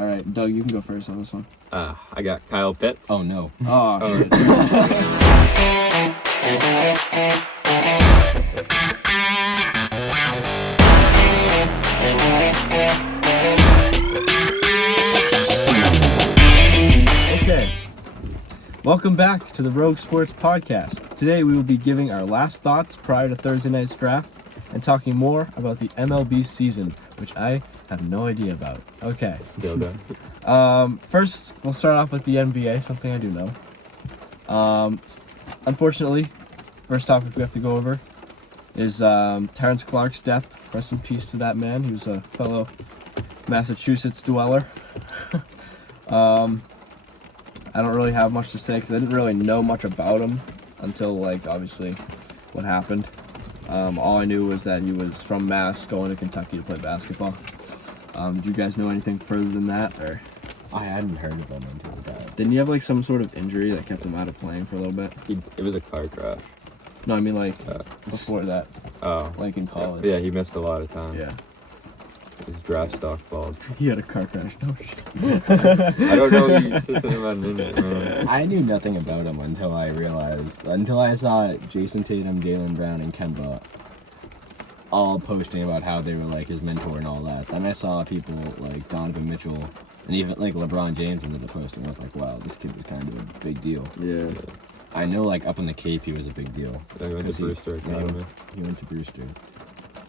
All right, Doug, you can go first on this one. I got Kyle Pitts. Oh no. Oh. Okay. Welcome back to the Rogue Sports Podcast. Today we will be giving our last thoughts prior to Thursday night's draft and talking more about the MLB season, which I have no idea about. Okay. Still done. First, we'll start off with the NBA, something I do know. Unfortunately, first topic we have to go over is Terrence Clark's death. Rest in peace to that man. He was a fellow Massachusetts dweller. I don't really have much to say because I didn't really know much about him until, like, obviously what happened. All I knew was that he was from Mass, going to Kentucky to play basketball. Did you guys know anything further than that, or? I hadn't heard of him until that. Didn't you have, like, some sort of injury that kept him out of playing for a little bit? It was a car crash. No, I mean, like, before that, Oh. like in college. Yeah, he missed a lot of time. Yeah. His draft stock followed. He had a car crash. No shit. I don't know if he sits in about an injury, man. I knew nothing about him until I saw Jason Tatum, Jaylen Brown, and Kemba all posting about how they were like his mentor and all that. Then I saw people like Donovan Mitchell and even like LeBron James into the posting. I was like, wow, this kid was kind of a big deal. Yeah. I know like up in the Cape he was a big deal. Yeah, he went to Brewster Academy. He went to Brewster.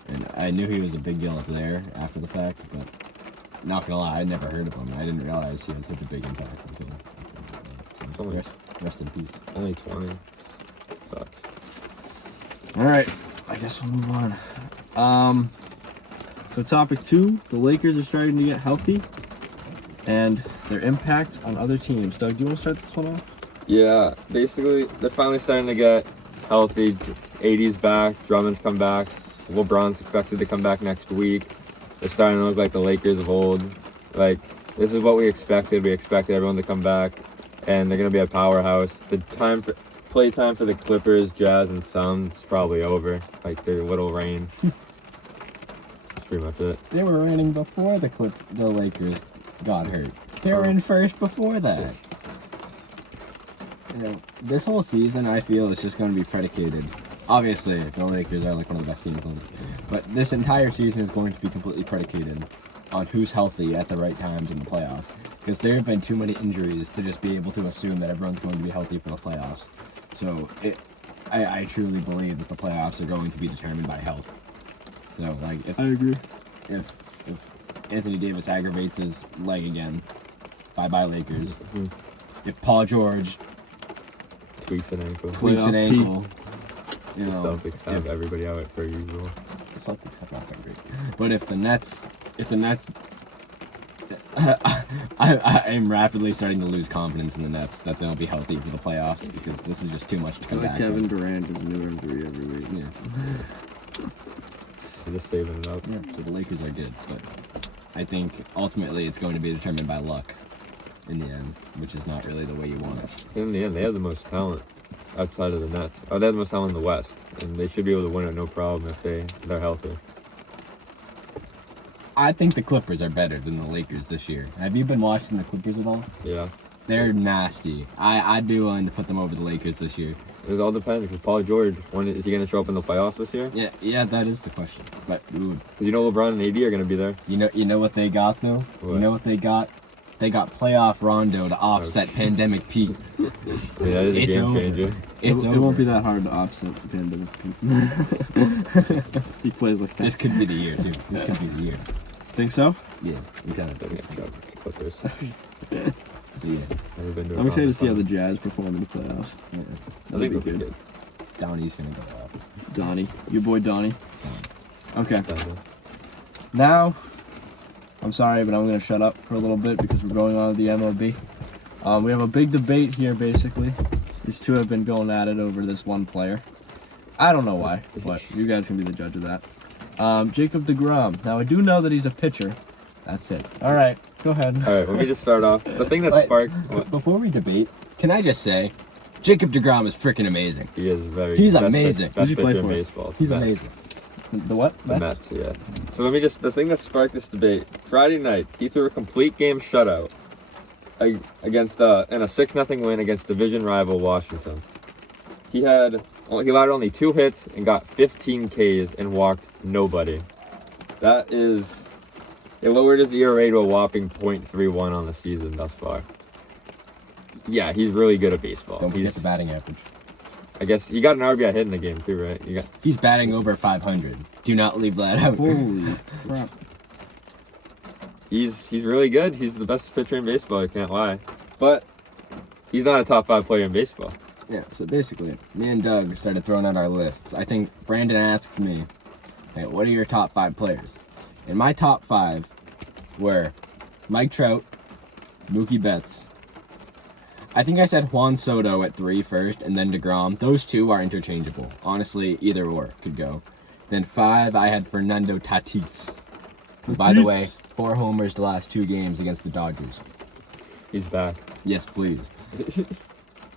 And I knew he was a big deal up there after the fact, but not gonna lie, I never heard of him. I didn't realize he had such a big impact until rest in peace. Only 20. Sucks. All right. I guess we'll move on. So topic 2, the Lakers are starting to get healthy and their impact on other teams. Doug, do you want to start this one off? Yeah, basically, they're finally starting to get healthy. 80's back, Drummond's come back. LeBron's expected to come back next week. They're starting to look like the Lakers of old. Like, this is what we expected. We expected everyone to come back, and they're going to be a powerhouse. The play time for the Clippers, Jazz, and Suns is probably over. Like, their little reign. That's pretty much it. They were reigning before the Lakers got hurt. They were in first before that. You know, this whole season, I feel, is just going to be predicated. Obviously, the Lakers are like one of the best teams in the league. But this entire season is going to be completely predicated on who's healthy at the right times in the playoffs. Because there have been too many injuries to just be able to assume that everyone's going to be healthy for the playoffs. So I truly believe that the playoffs are going to be determined by health. So, like, I agree. If Anthony Davis aggravates his leg again, bye-bye Lakers. Mm-hmm. If Paul George Tweaks an ankle. You The know, Celtics have everybody out per usual. the Celtics have not been great. But if the Nets, I am rapidly starting to lose confidence in the Nets that they'll be healthy for the playoffs because this is just too much to I come feel like back Kevin from. Durant is a new M3 every week. Yeah. They're just saving it up. Yeah, so the Lakers are good, but I think ultimately it's going to be determined by luck in the end, which is not really the way you want it. In the end, they have the most talent outside of the Nets. Oh, they have the most talent in the West, and they should be able to win it no problem if they're healthy. I think the Clippers are better than the Lakers this year. Have you been watching the Clippers at all? Yeah. They're nasty. I'd be willing to put them over the Lakers this year. It all depends, because Paul George, when is he going to show up in the playoffs this year? Yeah, that is the question. But ooh, Because you know LeBron and AD are going to be there. you know what they got though? What? You know what they got? They got playoff Rondo to offset pandemic Pete. Yeah, that is a It's game over. changer. It's it over. won't be that hard to offset the pandemic. He plays like that. This could be the year too. This could be the year. Think so? Yeah, we kind of They're think gonna chuck the Clippers. yeah. Never been to a I'm excited to see how the conference Jazz perform in the playoffs. yeah. final. I That'll think be they'll be good. good. Donnie's gonna go off. Donnie, your boy Donnie. Okay, Kinda. now, I'm sorry, but I'm going to shut up for a little bit because we're going on to the MLB. We have a big debate here, basically. These two have been going at it over this one player. I don't know why, but you guys can be the judge of that. Jacob DeGrom. Now, I do know that he's a pitcher. That's it. All right, go ahead. All right, let me just start off. The thing that Wait, sparked... What? Before we debate, can I just say, Jacob DeGrom is freaking amazing. He is very... He's best amazing. Best Who's he play pitcher in for? baseball. He's Best. amazing. The what? The Mets, yeah. So the thing that sparked this debate, Friday night, he threw a complete game shutout against in a 6-0 win against division rival Washington. He allowed only 2 hits and got 15 Ks and walked nobody. It lowered his ERA to a whopping .31 on the season thus far. Yeah, he's really good at baseball. Don't forget the batting average. I guess he got an RBI hit in the game too, right? He's batting over 500. Do not leave that out. Holy crap. He's really good. He's the best pitcher in baseball, I can't lie. But he's not a top 5 player in baseball. Yeah, so basically, me and Doug started throwing out our lists. I think Brandon asks me, hey, what are your top 5 players? And my top 5 were Mike Trout, Mookie Betts. I think I said Juan Soto at 3 first, and then DeGrom. Those 2 are interchangeable. Honestly, either or could go. Then 5, I had Fernando Tatis. Who, by the way, 4 homers the last 2 games against the Dodgers. He's back. Yes, please.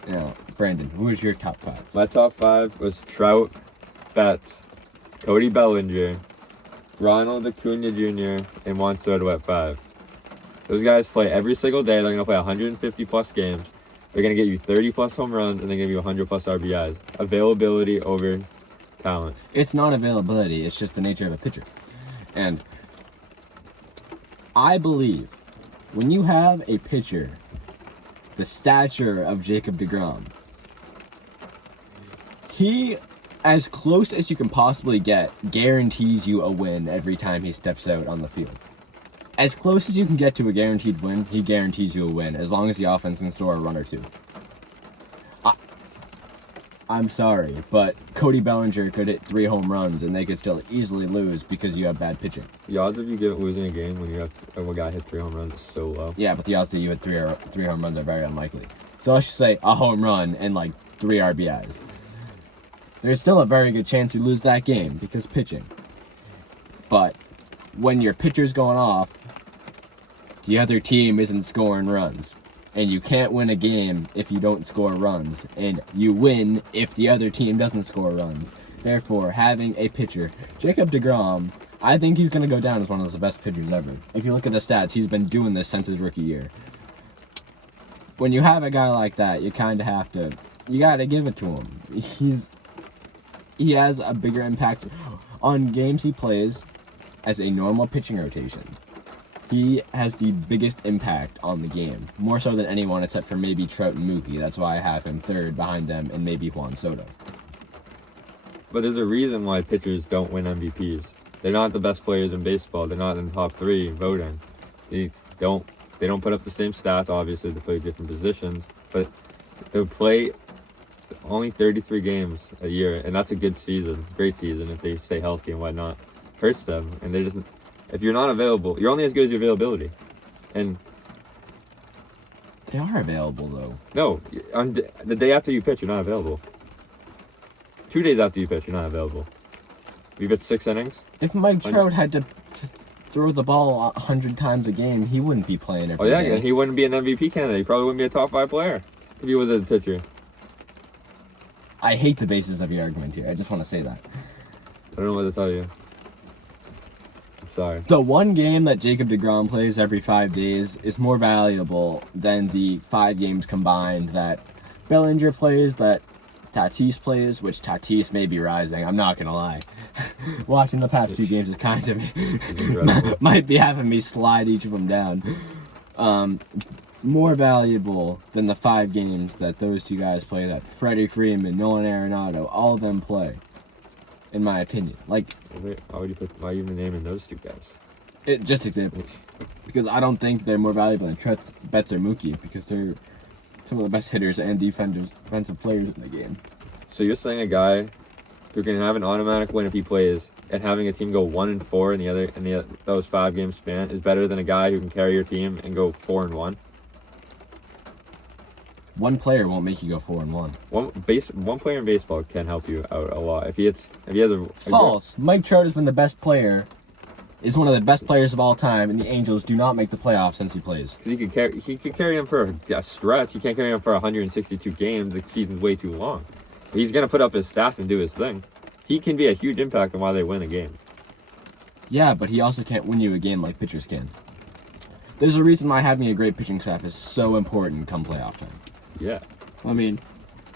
Now, Brandon, who was your top 5? My top 5 was Trout, Betts, Cody Bellinger, Ronald Acuna Jr., and Juan Soto at 5. Those guys play every single day. They're going to play 150 plus games. They're going to get you 30 plus home runs, and they're going to give you 100 plus RBIs. Availability over talent. It's not availability. It's just the nature of a pitcher. And I believe when you have a pitcher the stature of Jacob DeGrom, he, as close as you can possibly get, guarantees you a win every time he steps out on the field. As close as you can get to a guaranteed win, he guarantees you a win, as long as the offense can score a run or 2. I'm sorry, but Cody Bellinger could hit 3 home runs, and they could still easily lose because you have bad pitching. The odds of you losing a game when you have a guy hit 3 home runs is so low. Yeah, but the odds that you hit 3 home runs are very unlikely. So let's just say a home run and like 3 RBIs. There's still a very good chance you lose that game because pitching. But when your pitcher's going off, the other team isn't scoring runs. And you can't win a game if you don't score runs. And you win if the other team doesn't score runs. Therefore, having a pitcher, Jacob DeGrom, I think he's going to go down as one of the best pitchers ever. If you look at the stats, he's been doing this since his rookie year. When you have a guy like that, you kind of have to, you got to give it to him. He has a bigger impact on games he plays as a normal pitching rotation. He has the biggest impact on the game, more so than anyone except for maybe Trout and Mookie. That's why I have him 3rd behind them, and maybe Juan Soto. But there's a reason why pitchers don't win MVPs. They're not the best players in baseball. They're not in the top 3 voting. They don't put up the same stats, obviously. They play different positions, but they play only 33 games a year, and that's a good season, great season if they stay healthy and whatnot. Hurts them, and they just. If you're not available, you're only as good as your availability. And they are available, though. No, on the day after you pitch, you're not available. 2 days after you pitch, you're not available. You pitched 6 innings. If Mike Trout had to throw the ball 100 times a game, he wouldn't be playing every day. Yeah, he wouldn't be an MVP candidate. He probably wouldn't be a top 5 player if he was a pitcher. I hate the basis of your argument here. I just want to say that. I don't know what to tell you. Sorry. The one game that Jacob DeGrom plays every 5 days is more valuable than the 5 games combined that Bellinger plays, that Tatis plays, which Tatis may be rising. I'm not going to lie. Watching the past 2 games is kind of might be having me slide each of them down. More valuable than the 5 games that those 2 guys play, that Freddie Freeman, Nolan Arenado, all of them play. In my opinion, like, why are you even naming those 2 guys? Just examples, because I don't think they're more valuable than Trout, Betts, or Mookie, because they're some of the best hitters and defensive players in the game. So you're saying a guy who can have an automatic win if he plays, and having a team go 1-4 in those 5 game span is better than a guy who can carry your team and go 4-1? One player won't make you go 4-1. One player in baseball can help you out a lot. If he has a false. Mike Trout has been the best player. Is one of the best players of all time, and the Angels do not make the playoffs since he plays. He could carry him for a stretch. You can't carry him for 162 games. The season's way too long. He's gonna put up his stats and do his thing. he can be a huge impact on why they win a game. Yeah, but he also can't win you a game like pitchers can. There's a reason why having a great pitching staff is so important come playoff time. Yeah. I mean,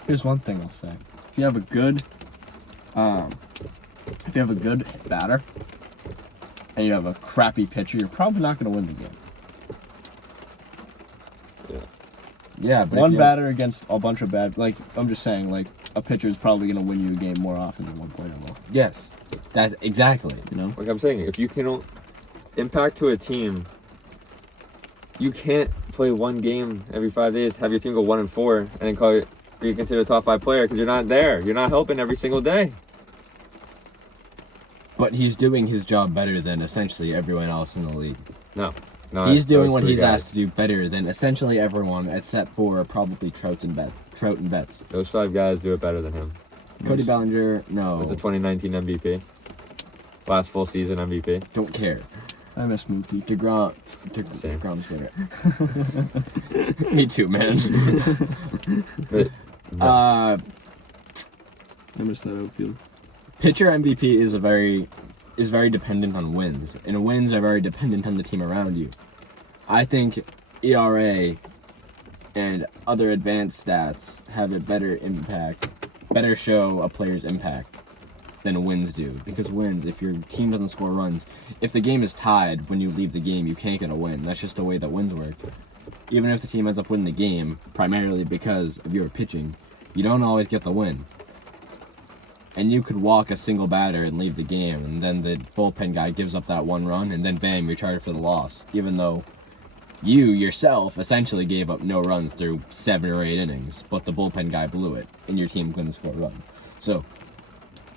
here's one thing I'll say: if you have a good batter and you have a crappy pitcher, you're probably not going to win the game. Yeah, but One batter against a bunch of bad, like, I'm just saying, like, a pitcher is probably going to win you a game more often than one player will. Yes, that's exactly. You know? Like I'm saying, if you can impact to a team, you can't play one game every 5 days, have your team go 1-4, and then call it, be considered a top 5 player because you're not there. You're not helping every single day. But he's doing his job better than essentially everyone else in the league. No, He's doing what those he's three guys. asked to do better than essentially everyone except for probably Trout and Betts. Those 5 guys do it better than him. Cody Bellinger, no. Was the 2019 MVP. Last full season MVP. Don't care. I miss Mookie. Same. DeGrom's better. Me too, man. But I miss that outfield. Pitcher MVP is very dependent on wins, and wins are very dependent on the team around you. I think ERA and other advanced stats have a better show a player's impact than wins do. Because wins, if your team doesn't score runs, if the game is tied when you leave the game, you can't get a win. That's just the way that wins work. Even if the team ends up winning the game, primarily because of your pitching, you don't always get the win. And you could walk a single batter and leave the game, and then the bullpen guy gives up that 1 run, and then bam, you're charged for the loss. Even though you yourself essentially gave up no runs through 7 or 8 innings, but the bullpen guy blew it, and your team couldn't score runs. So,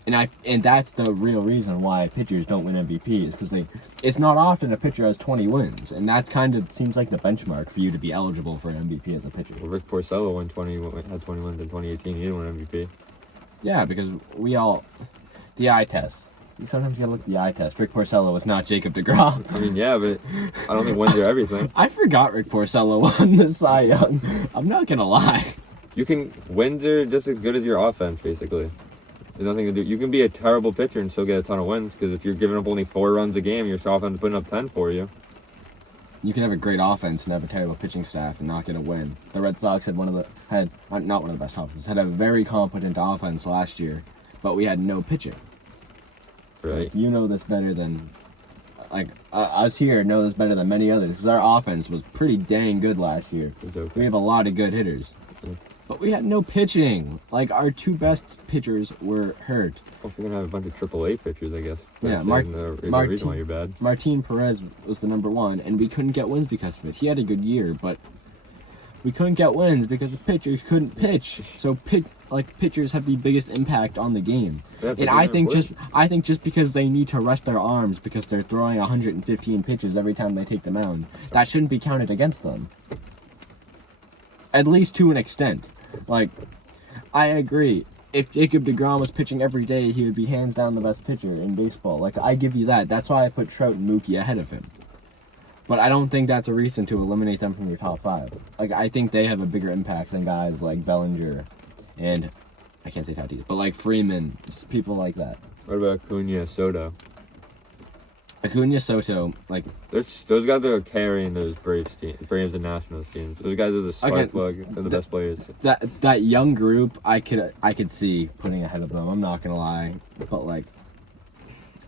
and that's the real reason why pitchers don't win MVP is because it's not often a pitcher has 20 wins, and that's kind of seems like the benchmark for you to be eligible for an MVP as a pitcher. well, Rick Porcello had 20 wins in 2018. He didn't win MVP. Yeah, because the eye test. Sometimes you gotta look at the eye test. Rick Porcello was not Jacob DeGrom. I mean, yeah, but I don't think wins are everything. I forgot Rick Porcello won the Cy Young. I'm not gonna lie. Wins are just as good as your offense, basically. There's nothing to do. You can be a terrible pitcher and still get a ton of wins because if you're giving up only 4 runs a game, your offense is putting up 10 for you. You can have a great offense and have a terrible pitching staff and not get a win. The Red Sox had not one of the best offenses, had a very competent offense last year, but we had no pitching. Right. Like, you know this better than, us here know this better than many others because our offense was pretty dang good last year. It's okay. We have a lot of good hitters. But we had no pitching. Like, our 2 best pitchers were hurt. Well, if you're going to have a bunch of AAA pitchers, I guess. Yeah, That's the reason why you're bad. Martin Perez was the number 1, and we couldn't get wins because of it. He had a good year, but we couldn't get wins because the pitchers couldn't pitch. So, pitchers have the biggest impact on the game. Yeah, and I think just because they need to rest their arms because they're throwing 115 pitches every time they take the mound, that shouldn't be counted against them. At least to an extent. Like, I agree. If Jacob DeGrom was pitching every day, he would be hands down the best pitcher in baseball. Like, I give you that. That's why I put Trout and Mookie ahead of him. But I don't think that's a reason to eliminate them from your top 5. Like, I think they have a bigger impact than guys like Bellinger and, I can't say Tatis, but like Freeman, people like that. What about Acuna, Soto? Acuna, Soto, like... Those guys are carrying those Braves and Nationals teams. Those guys are the spark plug. They're the best players. That young group, I could see putting ahead of them. I'm not gonna lie, but like,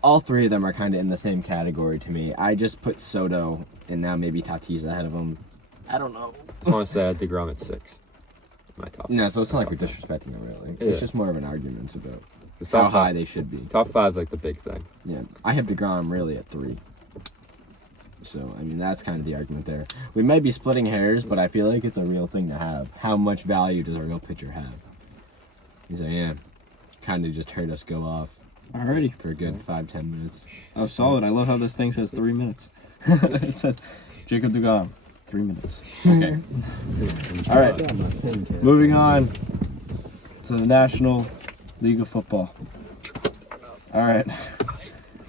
all 3 of them are kind of in the same category to me. I just put Soto and now maybe Tatis ahead of them. I don't know. I just want to say I had DeGrom at 6. My top. No, so it's not like we're disrespecting him really. Yeah. It's just more of an argument about It's how top high 5. they should be. Top 5 is like the big thing. Yeah, I have DeGrom really at 3. So, I mean, that's kind of the argument there. We might be splitting hairs, but I feel like it's a real thing to have. How much value does a real pitcher have? He's like, yeah, kind of just heard us go off Alrighty. for a good 5-10 minutes. Oh, solid. I love how this thing says 3 minutes. It says Jacob DeGrom, 3 minutes. Okay. All right. Moving on to the National League of Football. All right.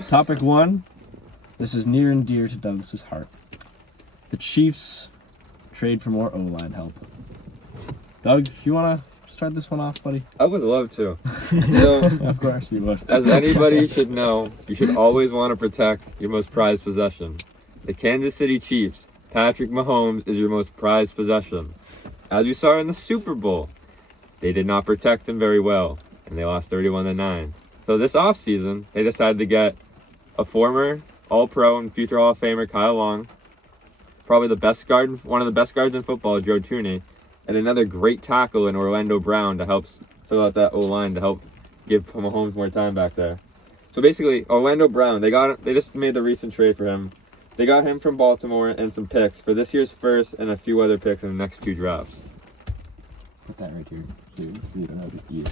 Topic 1. This is near and dear to Douglas's heart. The Chiefs trade for more O-line help. Doug, you want to start this one off, buddy? I would love to. So, Of course you would. as anybody should know, you should always want to protect your most prized possession. The Kansas City Chiefs, Patrick Mahomes is your most prized possession. As you saw in the Super Bowl, they did not protect him very well, and they lost 31-9. So this offseason, they decided to get a former All-Pro and future Hall of Famer, Kyle Long, probably one of the best guards in football, Joe Tooney, and another great tackle in Orlando Brown to help fill out that O-line to help give Mahomes more time back there. So basically, Orlando Brown, they just made the recent trade for him. They got him from Baltimore and some picks for this year's first and a few other picks in the next 2 drafts. Put that right here. So you don't have to eat.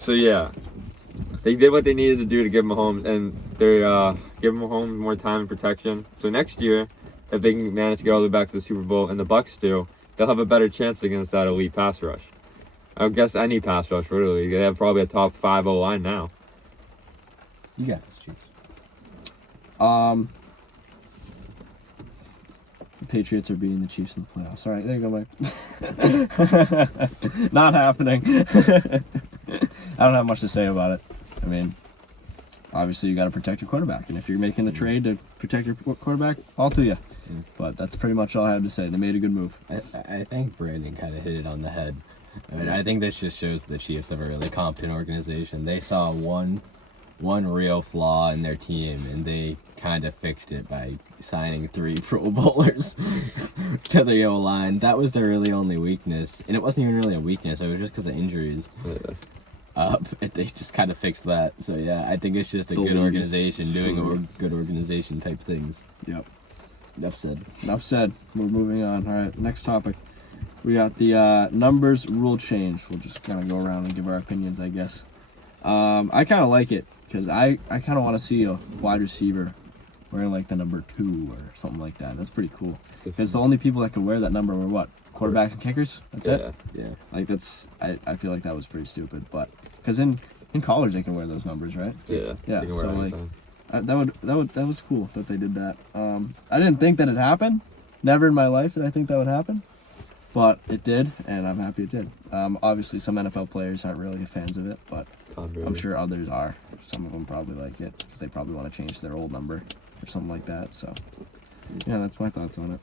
So yeah, they did what they needed to do to give Mahomes, and they're giving Mahomes more time and protection. So next year, if they can manage to get all the way back to the Super Bowl, and the Bucks do, they'll have a better chance against that elite pass rush. I would guess any pass rush, really. They have probably a top 5 O-line now. You got this, Chiefs. The Patriots are beating the Chiefs in the playoffs. All right, there you go, Mike. Not happening. I don't have much to say about it. I mean, obviously you got to protect your quarterback, and if you're making the trade to protect your quarterback, all to you. But that's pretty much all I have to say. They made a good move. I think Brandon kind of hit it on the head. I mean, I think this just shows the Chiefs have a really competent organization. They saw one real flaw in their team, and they kind of fixed it by signing 3 Pro Bowlers to the O-line. That was their really only weakness, and it wasn't even really a weakness. It was just because of injuries. Yeah. They just kind of fixed that. So yeah, I think it's just a The good league organization is doing good organization type things. Yep. Enough said. Enough said. We're moving on. All right, next topic. We got the numbers rule change. We'll just kind of go around and give our opinions, I guess. I kind of like it because I kind of want to see a wide receiver wearing like the number 2 or something like that. That's pretty cool. Because the only people that could wear that number were what? Quarterbacks and kickers? That's it? Yeah. Like I feel like that was pretty stupid. But because in college they can wear those numbers, right? Yeah. Yeah, They can wear so, like, anything. that was cool that they did that. I didn't think that it happened. Never in my life did I think that would happen. But it did, and I'm happy it did. Obviously, some NFL players aren't really fans of it, but I'm sure others are. Some of them probably like it because they probably want to change their old number or something like that. So, yeah, that's my thoughts on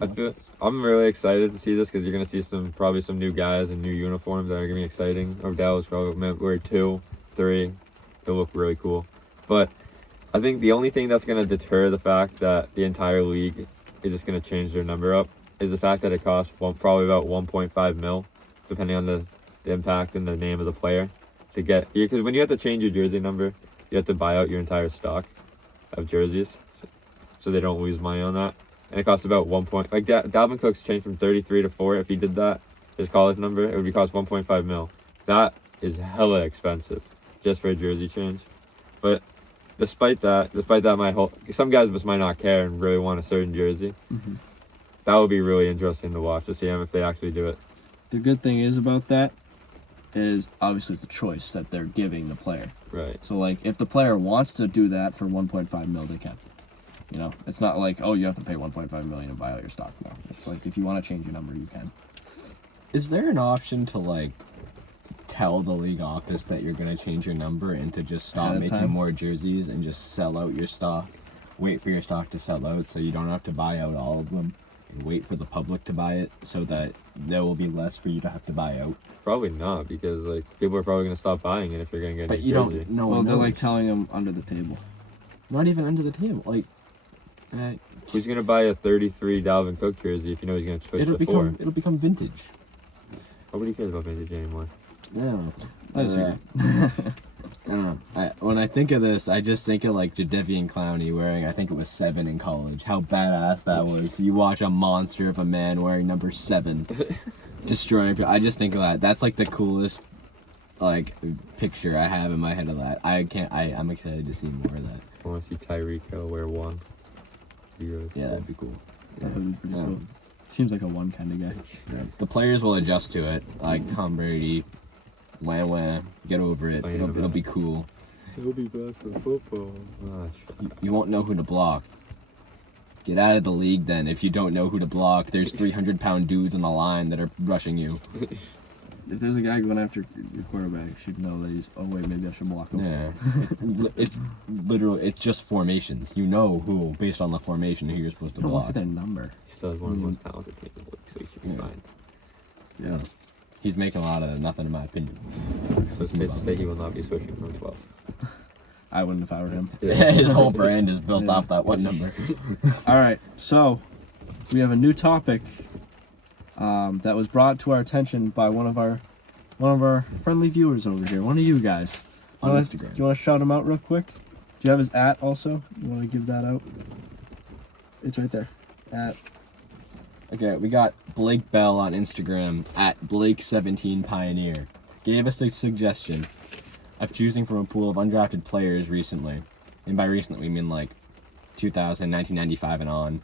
it. I'm really excited to see this because you're gonna see probably some new guys in new uniforms that are gonna be exciting. Odell's probably gonna wear 2, 3. It'll look really cool. But I think the only thing that's gonna deter the fact that the entire league is just gonna change their number up is the fact that it costs probably about 1.5 mil, depending on the impact and the name of the player, to get. Because when you have to change your jersey number, you have to buy out your entire stock of jerseys, so they don't lose money on that. And it costs about Dalvin Cook's changed from 33 to 4. If he did that, his college number, it would cost 1.5 mil. That is hella expensive just for a jersey change. But despite that, some guys just might not care and really want a certain jersey. Mm-hmm. That would be really interesting to watch to see them if they actually do it. The good thing is about that is obviously it's a choice that they're giving the player. Right. So like if the player wants to do that for 1.5 mil, they can. You know, it's not like, oh, you have to pay 1.5 million to buy out your stock. No, it's like if you want to change your number, you can. Is there an option to like tell the league office that you're going to change your number and to just stop Ahead of making time? more jerseys and just sell out your stock? Wait for your stock to sell out so you don't have to buy out all of them, and wait for the public to buy it so that there will be less for you to have to buy out. Probably not, because like people are probably gonna stop buying it if you're gonna get a But new you jersey. don't know. Well, they're like telling them under the table. Not even under the table. Like, Who's gonna buy a 33 Dalvin Cook jersey if you know he's gonna switch to 4? it'll become vintage. Nobody cares about vintage anymore. Yeah. I disagree. I don't know. When I think of this, I just think of like Jadeveon Clowney wearing, I think it was 7 in college. How badass that was. You watch a monster of a man wearing number 7 destroying people. I just think of that. That's like the coolest like picture I have in my head of that. I'm excited to see more of that. I want to see Tyreek Hill wear 1. Be really Yeah, cool. that'd be cool. That hoodie's pretty Yeah. cool. Seems like a 1 kind of guy. The players will adjust to it. Like Tom Brady, wah, get over it. It'll be cool. He'll be bad for football. You won't know who to block. Get out of the league then if you don't know who to block. There's 300-pound dudes on the line that are rushing you. If there's a guy going after your quarterback, you should know that he's, oh wait, maybe I should block him. Yeah. It's literally, it's just formations. You know who, based on the formation, who you're supposed to Don't look block. at their number. He still has one of the most talented teams in the league, so he should be fine. Yeah. He's making a lot of nothing, in my opinion. So it's safe to say he will not be switching from 12. I wouldn't if I were him. His whole brand is built off that one number. All right, so we have a new topic that was brought to our attention by one of our friendly viewers over here. One of you guys. On Instagram. Do you want to shout him out real quick? Do you have his @ also? You want to give that out? It's right there. @ Okay, we got Blake Bell on Instagram @Blake17Pioneer. Gave us a suggestion of choosing from a pool of undrafted players recently. And by recently, we mean like 2000, 1995 and on.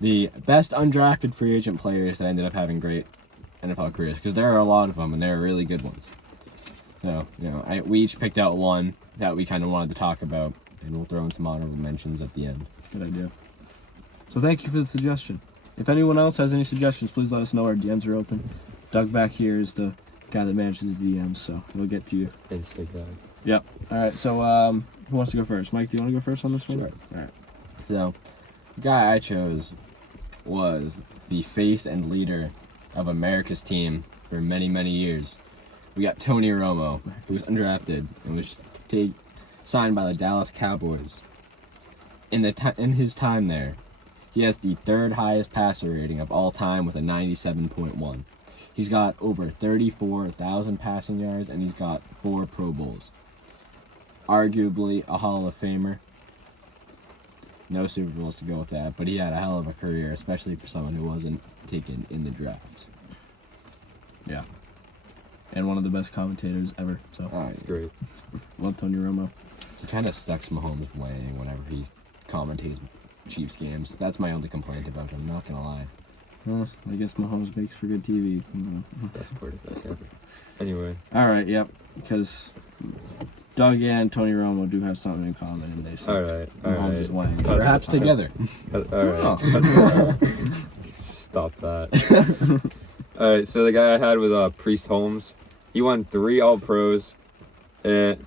The best undrafted free agent players that ended up having great NFL careers. Because there are a lot of them, and they're really good ones. So, we each picked out one that we kind of wanted to talk about. And we'll throw in some honorable mentions at the end. Good idea. So thank you for the suggestion. If anyone else has any suggestions, please let us know. Our DMs are open. Doug back here is the guy that manages the DMs, so he'll get to you. Insta guy. Yep. All right. So who wants to go first? Mike, do you want to go first on this one? Sure. All right. So, the guy I chose was the face and leader of America's team for many, many years. We got Tony Romo, who was undrafted and was signed by the Dallas Cowboys. In his time there, he has the third highest passer rating of all time with a 97.1. He's got over 34,000 passing yards, and he's got 4 Pro Bowls. Arguably a Hall of Famer. No Super Bowls to go with that, but he had a hell of a career, especially for someone who wasn't taken in the draft. Yeah. And one of the best commentators ever. So That's great. love Tony Romo. It kind of sucks Mahomes playing whenever he commentates Chiefs games. That's my only complaint about him, not gonna lie. Well, I guess Mahomes makes for good TV. That's part of that. Yeah. Anyway. All right. Yep. Because Doug and Tony Romo do have something in common, and they say Alright. Mahomes is winning. Perhaps together. Alright. Stop that. Alright, so the guy I had was Priest Holmes. He won 3 All-Pros, and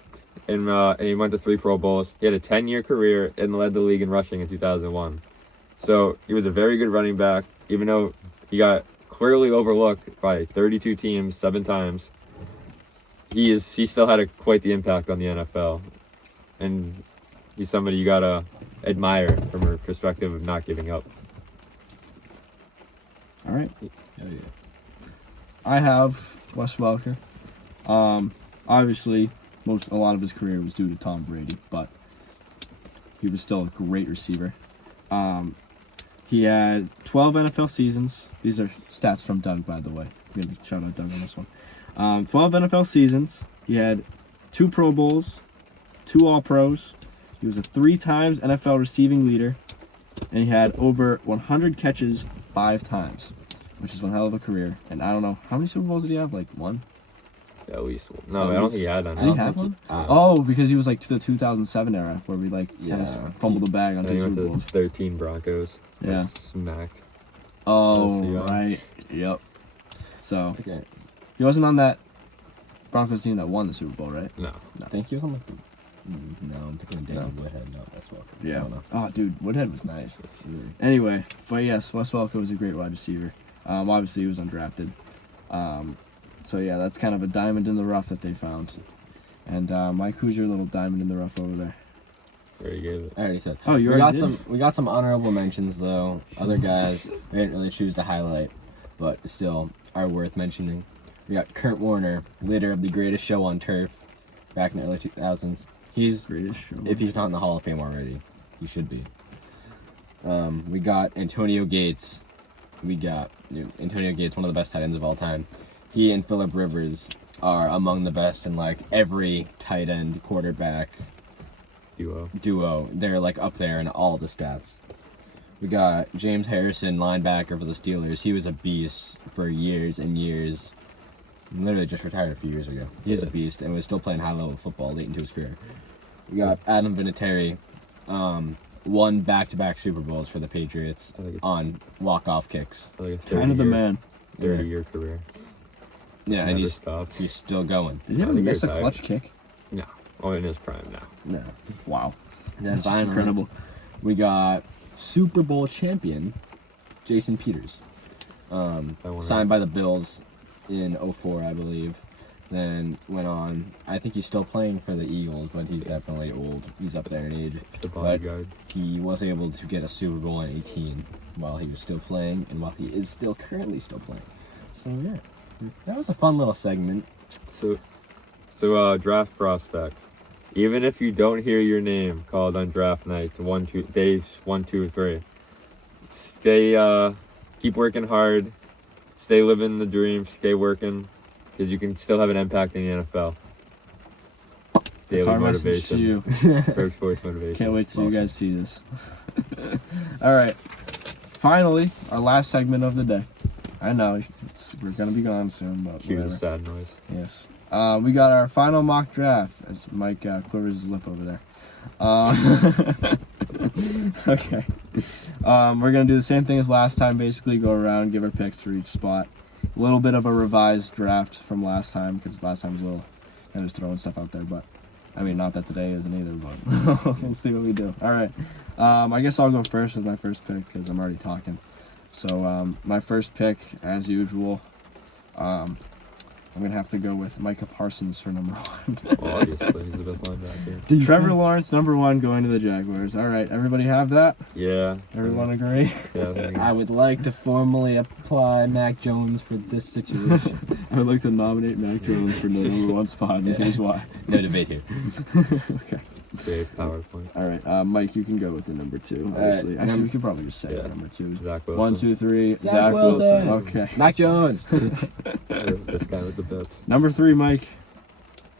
he went to 3 Pro Bowls. He had a 10-year career and led the league in rushing in 2001. So he was a very good running back, even though he got clearly overlooked by 32 teams 7 times. He still had quite the impact on the NFL, and he's somebody you gotta admire from a perspective of not giving up. All right. Hell yeah. I have Wes Welker. Obviously, a lot of his career was due to Tom Brady, but he was still a great receiver. He had 12 NFL seasons. These are stats from Doug, by the way. I'm going to shout out Doug on this one. 12 NFL seasons. He had 2 Pro Bowls, 2 All-Pros. He was a 3 times NFL receiving leader, and he had over 100 catches 5 times, which is one hell of a career. And I don't know, how many Super Bowls did he have? Like 1? Yeah, at least one. No, I don't think he had Did any. he have one? Oh, because he was like to the 2007 era where we kind of fumbled the bag on And 2 he went Super to Bowls. 13 Broncos. Yeah. Smacked. Oh, That's the, right. Yep. So, Okay. he wasn't on that Broncos team that won the Super Bowl, right? No. I think he was on no, I'm thinking of Danny Woodhead, not Wes Welker. I don't know. Oh, dude, Woodhead was nice. Anyway, but yes, Wes Welker was a great wide receiver. Obviously, he was undrafted. So, yeah, that's kind of a diamond in the rough that they found. And, Mike, who's your little diamond in the rough over there? Already gave it. I already said. Oh, you already did? We got some honorable mentions though. Other guys we didn't really choose to highlight, but still are worth mentioning. We got Kurt Warner, leader of the greatest show on turf back in the early 2000s. He's Greatest show. if he's not in the Hall of Fame already, he should be. We got Antonio Gates. Antonio Gates, one of the best tight ends of all time. He and Phillip Rivers are among the best in like every tight end quarterback duo. They're like up there in all the stats. We got James Harrison, linebacker for the Steelers. He was a beast for years and years. Literally just retired a few years ago. He is a beast and was still playing high level football late into his career. We got Adam Vinatieri, won back-to-back Super Bowls for the Patriots I think on walk-off kicks. like a Kind of the man. 30-year career. Yeah, and Never he's stopped. still going. Did he ever I think miss a he retired. clutch kick? No. Oh, in his prime now. No. Wow. And then That's just finally, incredible. we got Super Bowl champion Jason Peters, signed by the Bills in 04, I believe. Then went on. I think he's still playing for the Eagles, but he's definitely old. He's up there in age. The bodyguard. He was able to get a Super Bowl in 18 while he was still playing, and while he is still currently still playing. So yeah, that was a fun little segment. So draft prospect. Even if you don't hear your name called on draft night, days 1, 2, 3, stay. Keep working hard. Stay living the dream. Stay working, because you can still have an impact in the NFL. That's Daily our message to motivation. you. Perks Sports motivation. Can't wait till Well you guys see this. All right. Finally, our last segment of the day. I know we're gonna be gone soon, but Cue the whatever. sad noise. Yes. We got our final mock draft as Mike quivers his lip over there. Okay. We're going to do the same thing as last time, basically go around, give our picks for each spot. A little bit of a revised draft from last time, because last time was a little kind of just throwing stuff out there, but I mean, not that today isn't either, but we'll see what we do. All right. I guess I'll go first with my first pick, because I'm already talking. So my first pick, as usual, I'm going to have to go with Micah Parsons for number 1. Well, obviously, he's the best linebacker. Trevor Lawrence, number 1, going to the Jaguars. All right, everybody have that? Yeah. Everyone agree? Yeah. I think- I would like to formally apply Mac Jones for this situation. I would like to nominate Mac Jones for the number 1 spot, and here's why. No debate here. Okay. Great PowerPoint. All right, Mike, you can go with the number 2, obviously. Actually, we could probably just say Yeah. number 2. Zach Wilson. 1, 2, 3, Zach Zach Wilson. Wilson. Okay. Mac Jones. This guy with the bits. Number 3, Mike.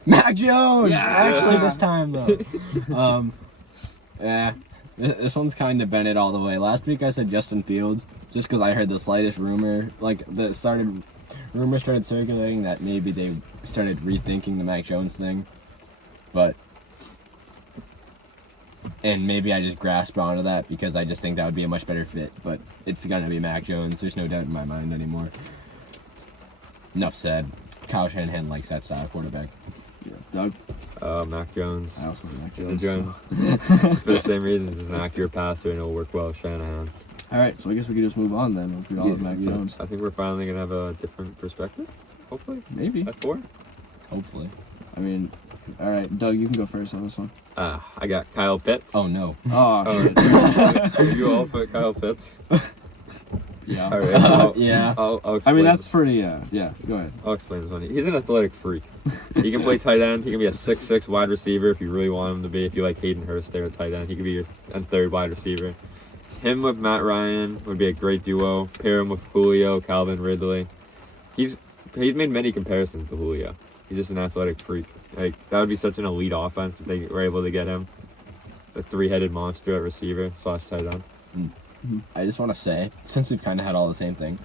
Mac Jones. Yeah. Actually, this time though. Yeah. This one's kind of bent it all the way. Last week I said Justin Fields, just because I heard the slightest rumor, rumors started circulating that maybe they started rethinking the Mac Jones thing, and maybe I just grasped onto that because I just think that would be a much better fit. But it's gonna be Mac Jones. There's no doubt in my mind anymore. Enough said. Kyle Shanahan likes that style quarterback. Yeah. Doug. Mac Jones. I also like Mac Jones. Jones. For the same reasons, he's an accurate passer and it'll work well with Shanahan. All right, so I guess we could just move on then. If we all have Mac Jones. I think we're finally going to have a different perspective, hopefully. Maybe. At 4? Hopefully. I mean, all right, Doug, you can go first on this one. I got Kyle Pitts. Oh no. Oh, Did you all put Kyle Pitts? yeah. All right. Yeah. I'll I explain. mean, that's pretty, yeah, go ahead. I'll explain this one. He's an athletic freak. He can play tight end. He can be a 6'6" wide receiver if you really want him to be. If you like Hayden Hurst there at tight end, he could be your third wide receiver. Him with Matt Ryan would be a great duo. Pair him with Julio, Calvin Ridley. He's made many comparisons to Julio. He's just an athletic freak. Like, that would be such an elite offense if they were able to get him. A 3-headed monster at receiver / tight end. I just want to say, since we've kind of had all the same thing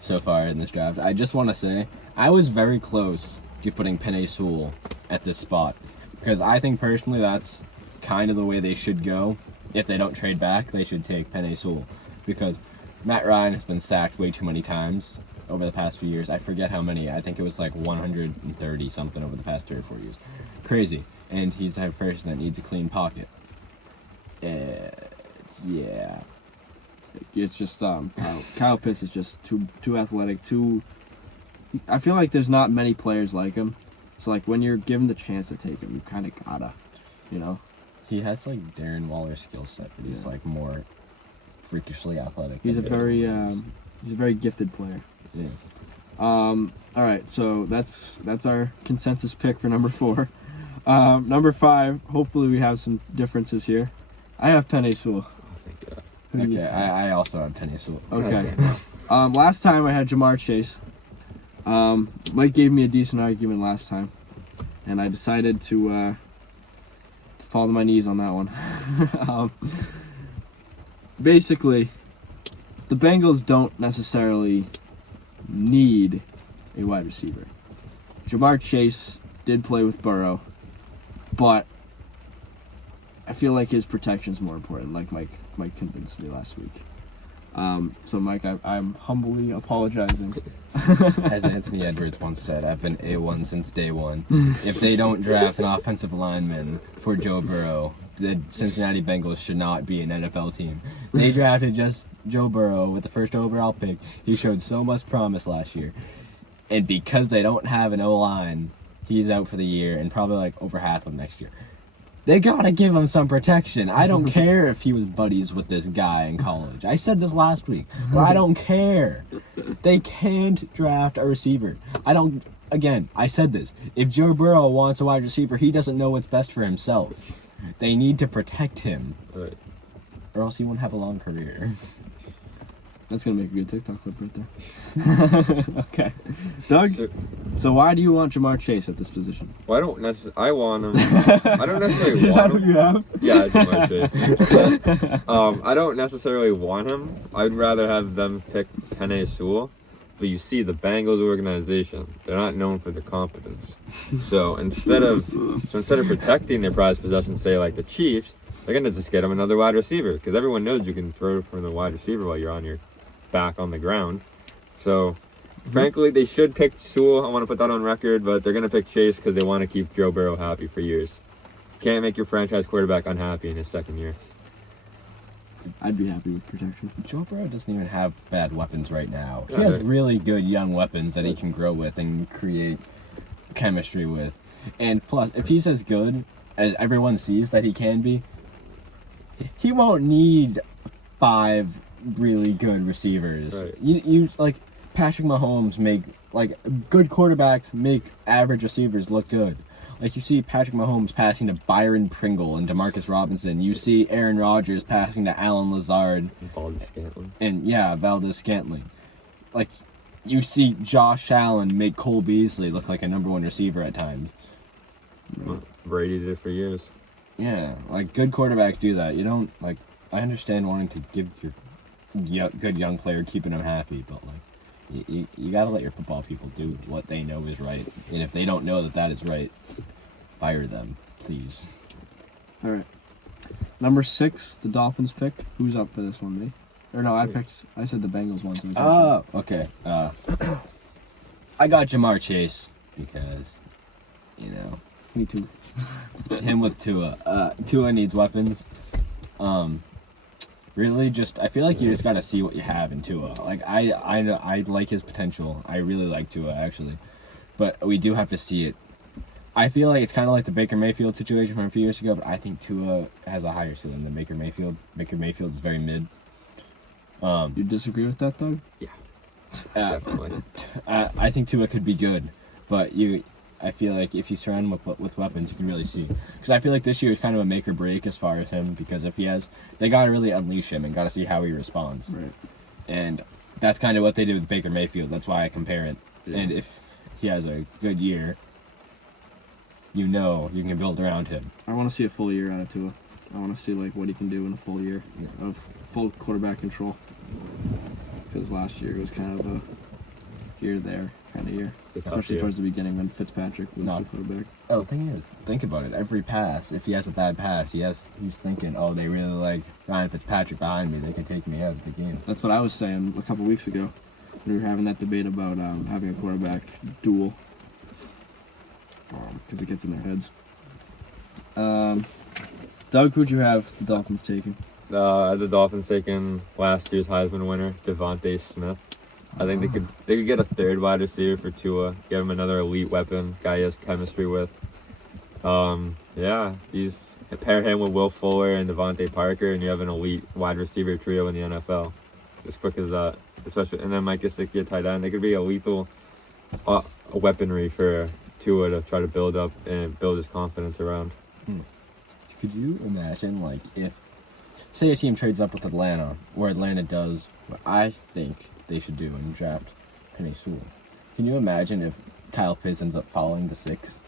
so far in this draft, I just want to say I was very close to putting Penei Sewell at this spot because I think personally that's kind of the way they should go. If they don't trade back, they should take Penei Sewell because Matt Ryan has been sacked way too many times over the past few years. I forget how many. I think it was like 130 something over the past 3 or 4 years. Crazy. And he's the type of person that needs a clean pocket. Yeah. It's just Kyle Pitts is just too athletic, I feel like there's not many players like him. So like when you're given the chance to take him, you kind of gotta, you know. He has like Darren Waller's skill set, but he's like more freakishly athletic. He's a than very Darren Waller is. gifted player. Yeah. All right, so that's our consensus pick for number 4. Number 5. Hopefully we have some differences here. I have Penei Sewell. I think, Who do you Okay, have? I also have Penei Sewell. Okay. Last time I had Jamar Chase. Mike gave me a decent argument last time, and I decided to fall to my knees on that one. Basically, the Bengals don't necessarily need a wide receiver. Jamar Chase did play with Burrow, but I feel like his protection's more important, like Mike convinced me last week. So Mike, I'm humbly apologizing. As Anthony Edwards once said, I've been A1 since day one. If they don't draft an offensive lineman for Joe Burrow, the Cincinnati Bengals should not be an NFL team. They drafted just Joe Burrow with the first overall pick. He showed so much promise last year. And because they don't have an O-line, he's out for the year and probably like over half of next year. They gotta give him some protection. I don't care if he was buddies with this guy in college. I said this last week, but I don't care. They can't draft a receiver. Again, I said this. If Joe Burrow wants a wide receiver, he doesn't know what's best for himself. They need to protect him. Right. Or else he won't have a long career. That's gonna make a good TikTok clip right there. Okay, Doug. So why do you want Jamar Chase at this position? Well, I want him. I don't necessarily Is that want what him. you have? Yeah, Jamar Chase. I don't necessarily want him. I'd rather have them pick Penei Sewell. But you see, the Bengals organization, they're not known for their competence. So instead of protecting their prized possession, say like the Chiefs, they're gonna just get them another wide receiver because everyone knows you can throw from the wide receiver while you're on your back on the ground. So, frankly, they should pick Sewell. I want to put that on record, but they're gonna pick Chase because they want to keep Joe Burrow happy for years. Can't make your franchise quarterback unhappy in his second year. I'd be happy with protection. Joe Burrow doesn't even have bad weapons right now. He Yeah, has right. really good young weapons that he can grow with and create chemistry with. And plus, if he's as good as everyone sees that he can be, he won't need 5 really good receivers. Right. You like Patrick Mahomes good quarterbacks make average receivers look good. Like you see Patrick Mahomes passing to Byron Pringle and Demarcus Robinson. You see Aaron Rodgers passing to Alan Lazard and Valdez Scantling. Like you see Josh Allen make Cole Beasley look like a number 1 receiver at times. Brady did it for years. Yeah, like good quarterbacks do that. You don't like. I understand wanting to give your good young player, keeping them happy, but like, you gotta let your football people do what they know is right. And if they don't know that is right, fire them, please. All right. Number 6, the Dolphins pick. Who's up for this one, me? Or no, I said the Bengals one. So Oh, okay. I got Jamar Chase because, me too. him with Tua. Tua needs weapons. Really, I feel like you just gotta see what you have in Tua. Like I like his potential. I really like Tua actually, but we do have to see it. I feel like it's kind of like the Baker Mayfield situation from a few years ago, but I think Tua has a higher ceiling than Baker Mayfield. Baker Mayfield is very mid. You disagree with that, Doug? Yeah, definitely. I think Tua could be good, but I feel like if you surround him with weapons, you can really see. Because I feel like this year is kind of a make or break as far as him. Because if they gotta really unleash him and gotta see how he responds. Right. And that's kind of what they did with Baker Mayfield. That's why I compare it. Yeah. And if he has a good year, you can build around him. I want to see a full year out of Tua. I want to see like what he can do in a full year of full quarterback control. Because last year it was kind of a here there kind of year, especially towards the beginning when Fitzpatrick was the quarterback. Oh, the thing is, think about it. Every pass, if he has a bad pass, he's thinking, oh, they really like Ryan Fitzpatrick behind me. They can take me out of the game. That's what I was saying a couple weeks ago. We were having that debate about having a quarterback duel because it gets in their heads. Doug, who'd you have the Dolphins taking? The Dolphins taking last year's Heisman winner, Devontae Smith. I think they could get a 3rd wide receiver for Tua, give him another elite weapon, guy he has chemistry with. He's pair him with Will Fuller and Devontae Parker, and you have an elite wide receiver trio in the NFL. As quick as that, especially, and then Mike Gesicki at tight end. They could be a lethal weaponry for Tua to try to build up and build his confidence around. Could you imagine, like, if, say a team trades up with Atlanta, or Atlanta does what I think they should do and draft Penei Sewell. Can you imagine if Kyle Pitts ends up falling to 6?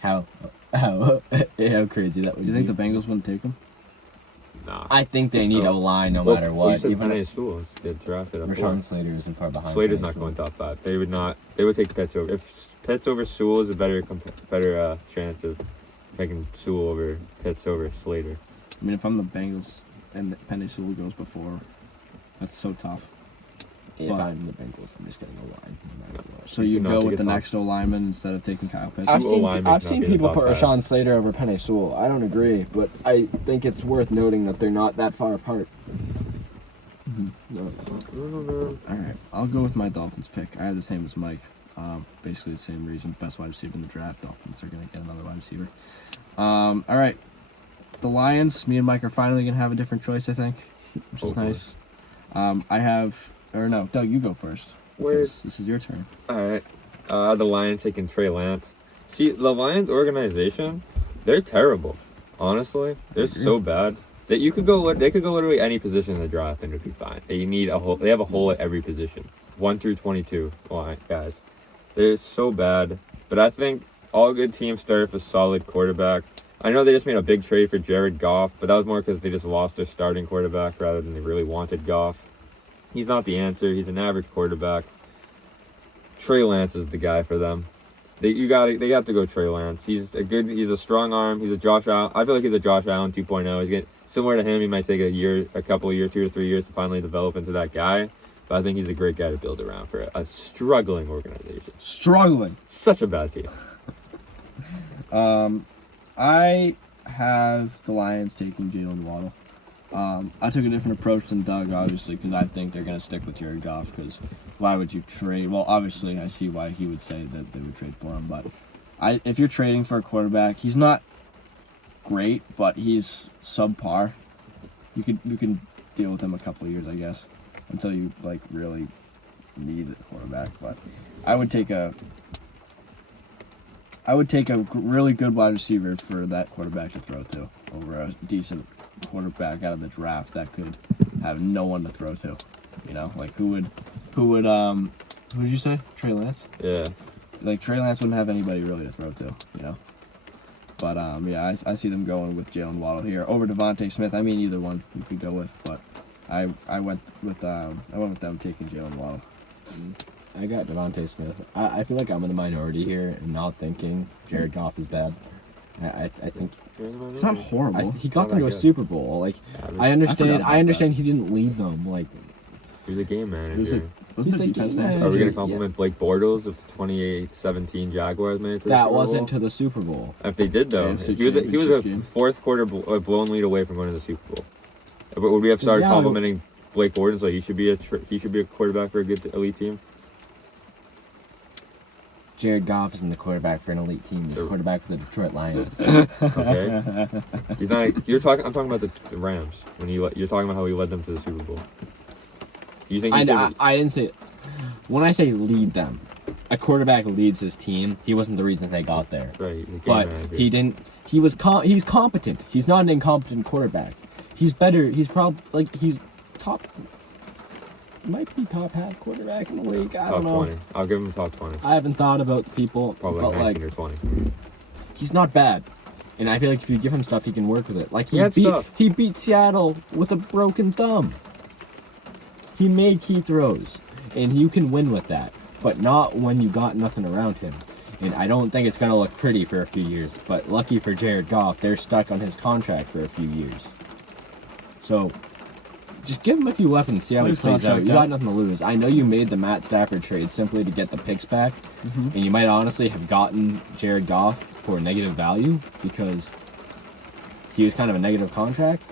How crazy that would be. You think the Bengals wouldn't take him? Nah. I think they need a line no matter what. You said Even Penei Sewell get drafted. Rashawn Slater isn't far behind. Slater's Penei not Sewell. going top 5. They would take Pitts over. If Pitts over Sewell is a better chance of taking Sewell over Pitts over Slater. I mean, if I'm the Bengals and Penny Sewell goes before, that's so tough. If But- I'm the Bengals, I'm just getting a line. No matter what. So you cannot go take with a the top. next O-lineman instead of taking Kyle Pitts? I've seen O-line I've may seen not be in the people top put five. Rashawn Slater over Penny Sewell. I don't agree, but I think it's worth noting that they're not that far apart. No. All right, I'll go with my Dolphins pick. I had the same as Mike. Basically the same reason. Best wide receiver in the draft. Dolphins are going to get another wide receiver. All right, the Lions. Me and Mike are finally going to have a different choice, I think, which is Hopefully. nice. Doug, you go first. Where's because This is your turn. all right? The Lions taking Trey Lance. See, the Lions organization, they're terrible. Honestly, they're so bad that you could go. They could go literally any position in the draft and it'd be fine. They need a hole. They have a hole at every position, 1 through 22. Guys, they're so bad. But I think all good teams start with a solid quarterback. I know they just made a big trade for Jared Goff, but that was more because they just lost their starting quarterback rather than they really wanted Goff. He's not the answer. He's an average quarterback. Trey Lance is the guy for them. They got to go Trey Lance. He's a strong arm. He's a Josh Allen. I feel like he's a Josh Allen 2.0. He's similar to him. He might take a couple of years, 2 to 3 years to finally develop into that guy. But I think he's a great guy to build around for a struggling organization. Struggling. Such a bad team. I have the Lions taking Jalen Waddle. I took a different approach than Doug, obviously, because I think they're going to stick with Jared Goff, because why would you trade? Well, obviously, I see why he would say that they would trade for him, but if you're trading for a quarterback, he's not great, but he's subpar. You can deal with him a couple of years, I guess, until you, really need a quarterback, but I would take a really good wide receiver for that quarterback to throw to over a decent quarterback out of the draft that could have no one to throw to. Who did you say? Trey Lance? Yeah. Trey Lance wouldn't have anybody really to throw to, But I see them going with Jalen Waddle here over Devontae Smith. I mean, either one you could go with, but I went with them taking Jalen Waddle. I got Devontae Smith. I feel like I'm in the minority here and not thinking Jared Goff is bad. I think It's not horrible. he got not them to that a good. Super Bowl. I I understand. forgot about I understand he didn't lead them. He was a game manager. Wasn't He's the a defense game nice? manager. Are we going Yeah. to compliment Blake Bortles of the 2017 Jaguars made it to the that Super wasn't Bowl? to the Super Bowl. If they did, though, AFC he was a Championship game. fourth quarter blown lead away from going to the Super Bowl. Would we have started Yeah, complimenting Blake Bortles like he should be a quarterback for a good elite team? Jared Goff isn't the quarterback for an elite team. He's the quarterback for the Detroit Lions. Okay, he's not. I'm talking about the Rams when you're talking about how he led them to the Super Bowl. You think? I didn't say. When I say lead them, a quarterback leads his team. He wasn't the reason they got there. Right, he's a game But manager. he didn't. He's competent. He's not an incompetent quarterback. He's better. He's probably he's top. Might be top half quarterback in the league. I top don't know. 20. I'll give him top 20. I haven't thought about the people, Probably but 19 or 20. he's not bad. And I feel like if you give him stuff, he can work with it. He had stuff. He beat Seattle with a broken thumb. He made key throws, and you can win with that, but not when you got nothing around him. And I don't think it's gonna look pretty for a few years. But lucky for Jared Goff, they're stuck on his contract for a few years. So just give him a few weapons, see how he His plays out. contract You got out. nothing to lose. I know you made the Matt Stafford trade simply to get the picks back, Mm-hmm. and you might honestly have gotten Jared Goff for negative value because he was kind of a negative contract.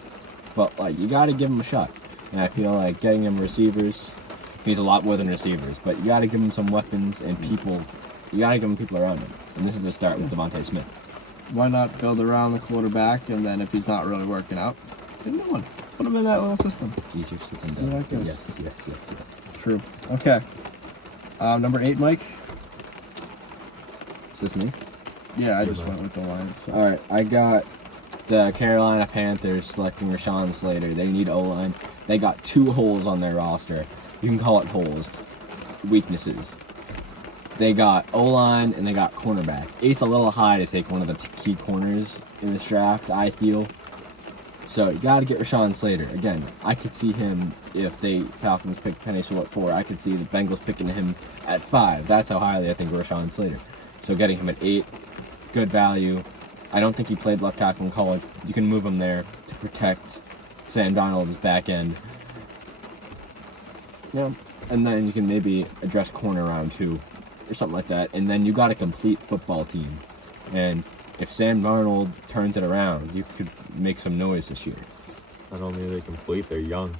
But you got to give him a shot, and I feel like getting him receivers. He needs a lot more than receivers, but you got to give him some weapons and people. You got to give him people around him, and this is the start with Devontae Smith. Why not build around the quarterback, and then if he's not really working out, get a new one. Put him in that little system. Easier said than See how done. that goes. Yes. True. Okay. Number 8, Mike. Is this me? Yeah, I just went with the Lions. So. All right, I got the Carolina Panthers selecting Rashawn Slater. They need O-line. They got 2 holes on their roster. You can call it holes. Weaknesses. They got O-line and they got cornerback. 8's a little high to take one of the key corners in this draft, I feel. So you got to get Rashawn Slater. Again, I could see him if the Falcons pick Penny Sewell at 4. I could see the Bengals picking him at 5. That's how highly I think of Rashawn Slater. So getting him at 8, good value. I don't think he played left tackle in college. You can move him there to protect Sam Darnold's back end. Yeah, and then you can maybe address corner round 2 or something like that. And then you got a complete football team. And if Sam Darnold turns it around, you could make some noise this year. Not only are they complete, they're young.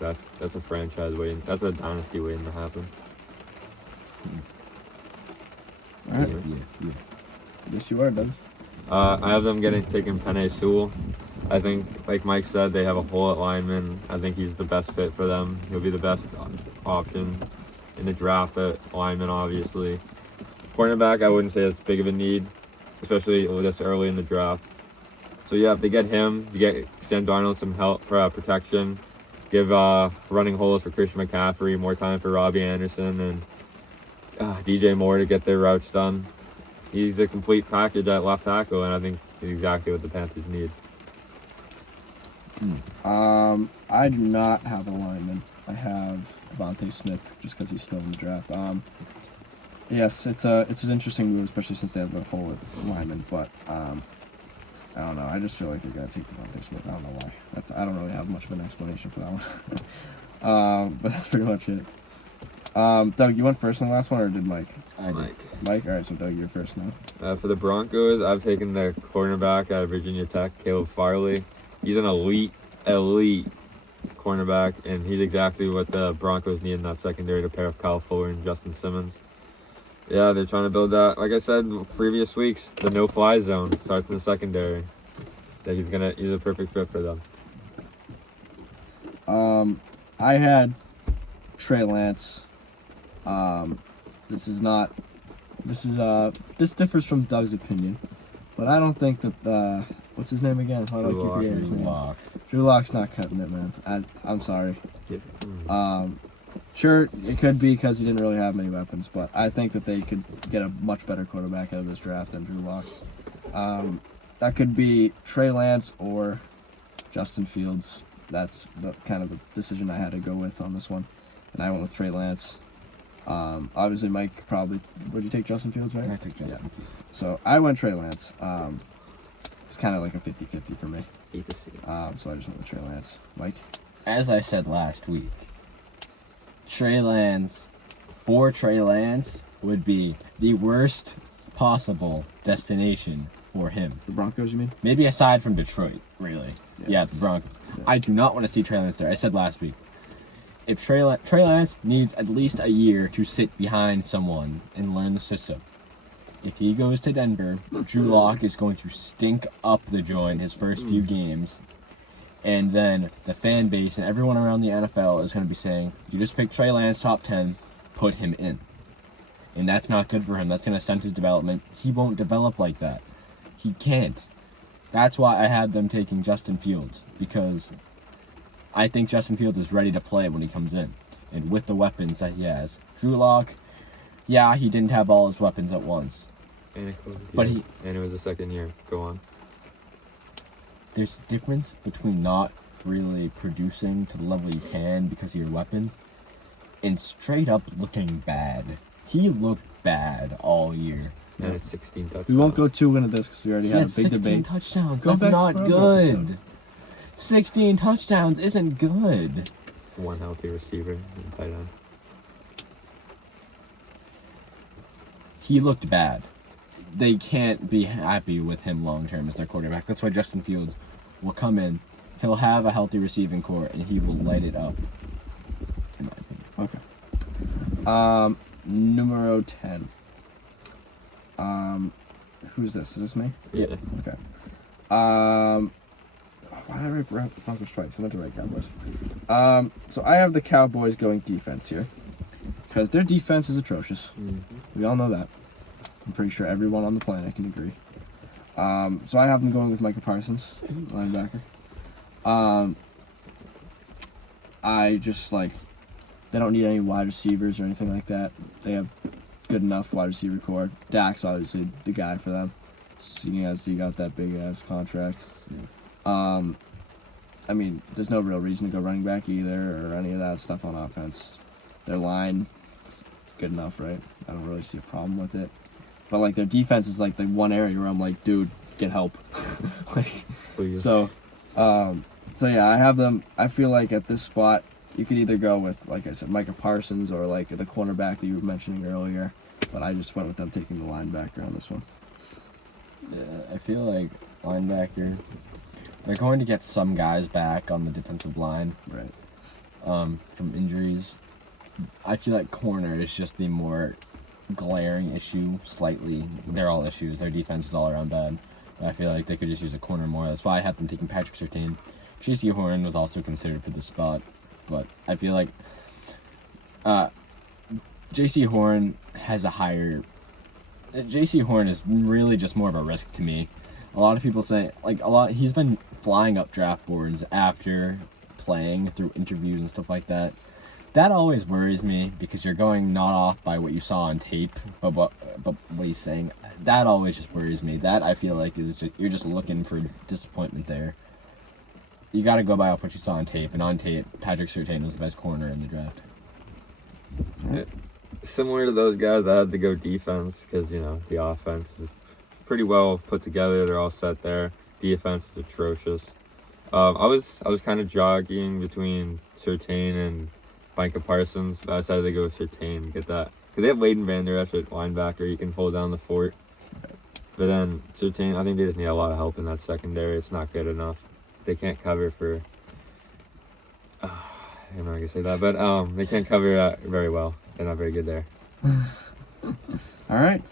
That's a franchise waiting. That's a dynasty waiting to happen. All right. Yeah. Yes, you are, Ben. I have them taking Penei Sewell. I think, like Mike said, they have a hole at lineman. I think he's the best fit for them. He'll be the best option in the draft at lineman, obviously. Cornerback, I wouldn't say it's big of a need, especially this early in the draft. So yeah, if they get him, you get Sam Darnold some help for protection, give running holes for Christian McCaffrey, more time for Robbie Anderson, and DJ Moore to get their routes done. He's a complete package at left tackle, and I think he's exactly what the Panthers need. I do not have a lineman. I have Devontae Smith just because he's still in the draft. Yes, it's an interesting move, especially since they have a hole at lineman. But I don't know. I just feel like they're gonna take Devontae Smith. I don't know why. I don't really have much of an explanation for that one. But that's pretty much it. Doug, you went first in the last one, or did Mike? I did. Mike? All right, so Doug, you're first now. For the Broncos, I've taken the cornerback out of Virginia Tech, Caleb Farley. He's an elite cornerback, and he's exactly what the Broncos need in that secondary to pair with Kyle Fuller and Justin Simmons. Yeah, they're trying to build that. Like I said previous weeks, the no-fly zone starts in the secondary. That he's a perfect fit for them. I had Trey Lance. This differs from Doug's opinion, but I don't think that what's his name again? How do I keep forgetting his name? Drew Lock's not cutting it, man. I'm sorry. Sure, it could be because he didn't really have many weapons, but I think that they could get a much better quarterback out of this draft than Drew Lock. That could be Trey Lance or Justin Fields. That's the kind of the decision I had to go with on this one, and I went with Trey Lance. Obviously, Mike probably would you take Justin Fields, right? I took Justin. Yeah. So I went Trey Lance. It's kind of like a 50-50 for me. Hate to see it. So I just went with Trey Lance. Mike? As I said last week, Trey Lance would be the worst possible destination for him. The Broncos, you mean? Maybe aside from Detroit, really. Yeah, the Broncos. Yeah. I do not want to see Trey Lance there. I said last week, if Trey Lance needs at least a year to sit behind someone and learn the system. If he goes to Denver, Drew Lock is going to stink up the joint his first few games. And then the fan base and everyone around the NFL is going to be saying, you just picked Trey Lance top 10, put him in. And that's not good for him. That's going to stunt his development. He won't develop like that. He can't. That's why I had them taking Justin Fields, because I think Justin Fields is ready to play when he comes in. And with the weapons that he has. Drew Lock, yeah, he didn't have all his weapons at once. And it was the second year. Go on. There's a difference between not really producing to the level you can because of your weapons and straight up looking bad. He looked bad all year. And it's 16 touchdowns. We won't go too into this because we already had a big 16 debate. touchdowns. Go That's back to not our good. episode. 16 touchdowns isn't good. One healthy receiver and tight end. He looked bad. They can't be happy with him long term as their quarterback. That's why Justin Fields will come in. He'll have a healthy receiving core and he will light it up. In my opinion. Okay. Numero 10. Who's this? Is this me? Yeah. Okay. Why did I write Broncos twice? I meant to write Cowboys. So I have the Cowboys going defense here, because their defense is atrocious. Mm-hmm. We all know that. I'm pretty sure everyone on the planet can agree. So I have them going with Micah Parsons, linebacker. I just they don't need any wide receivers or anything like that. They have good enough wide receiver core. Dak's obviously the guy for them, seeing as he got that big ass contract. I mean, there's no real reason to go running back either or any of that stuff on offense. Their line is good enough, right? I don't really see a problem with it. But their defense is the one area where I'm like, dude, get help. Like, Please. so yeah, I have them. I feel like at this spot, you could either go with, like I said, Micah Parsons or like the cornerback that you were mentioning earlier. But I just went with them taking the linebacker on this one. Yeah, I feel like linebacker. They're going to get some guys back on the defensive line. Right. From injuries. I feel like corner is just the more glaring issue. Slightly, they're all issues. Their defense is all around bad. But I feel like they could just use a corner more. That's why I had them taking Patrick Surtain. J.C. Horn was also considered for this spot, but I feel like J.C. Horn has a higher. J.C. Horn is really just more of a risk to me. A lot of people say he's been flying up draft boards after playing through interviews and stuff like that. That always worries me because you're going not off by what you saw on tape, but what he's saying. That always just worries me. That I feel like you're just looking for disappointment there. You got to go by off what you saw on tape, and on tape, Patrick Surtain was the best corner in the draft. Similar to those guys, I had to go defense because the offense is pretty well put together. They're all set there. Defense is atrocious. I was kind of jogging between Surtain and Micah Parsons, but I decided to go with Surtain and get that. Because they have Leighton Vander Esch at linebacker. He can hold down the fort. But then Surtain, I think they just need a lot of help in that secondary. It's not good enough. They can't cover for... I'm not going to say that, but they can't cover very well. They're not very good there. All right.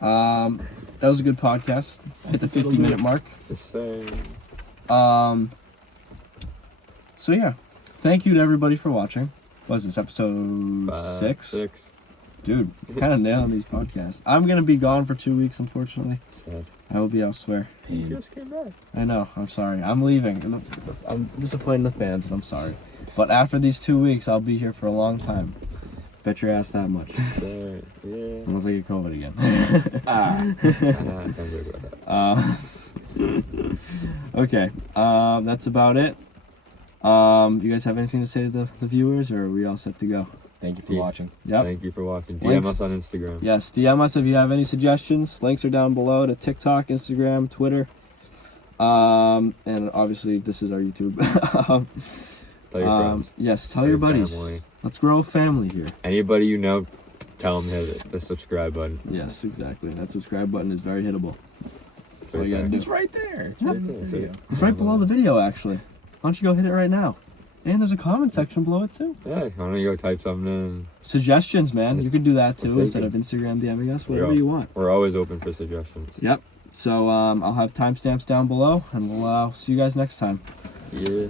That was a good podcast. Hit the 50-minute mark. Just saying. So yeah, thank you to everybody for watching. What was this, episode 6? 6. Dude, kind of nailing these podcasts. I'm gonna be gone for 2 weeks, unfortunately. Sad. I will be elsewhere. You just came back. I know. I'm sorry. I'm leaving. I'm disappointing the fans, and I'm sorry. But after these 2 weeks, I'll be here for a long time. Bet your ass that much. Yeah. Unless I get COVID again. Okay. That's about it. You guys have anything to say to the viewers, or are we all set to go? Thank you for watching. Yep. Thank you for watching. DM Links. us on Instagram. Yes, DM us if you have any suggestions. Links are down below to TikTok, Instagram, Twitter. And obviously this is our YouTube. Tell your friends. Yes, tell your buddies. Family. Let's grow a family here. Anybody you know, tell them to hit the subscribe button. Yes, exactly. That subscribe button is very hittable. It's all you gotta do. It's right there. It's Yeah. right there. So, It's right below the video, actually. Why don't you go hit it right now? And there's a comment section below it, too. yeah, why don't you go type something in? Suggestions, man. You can do that, too, We'll take instead it. of Instagram DMing us, whatever Yeah. you want. We're always open for suggestions. Yep. So I'll have timestamps down below, and we'll see you guys next time. Yeah.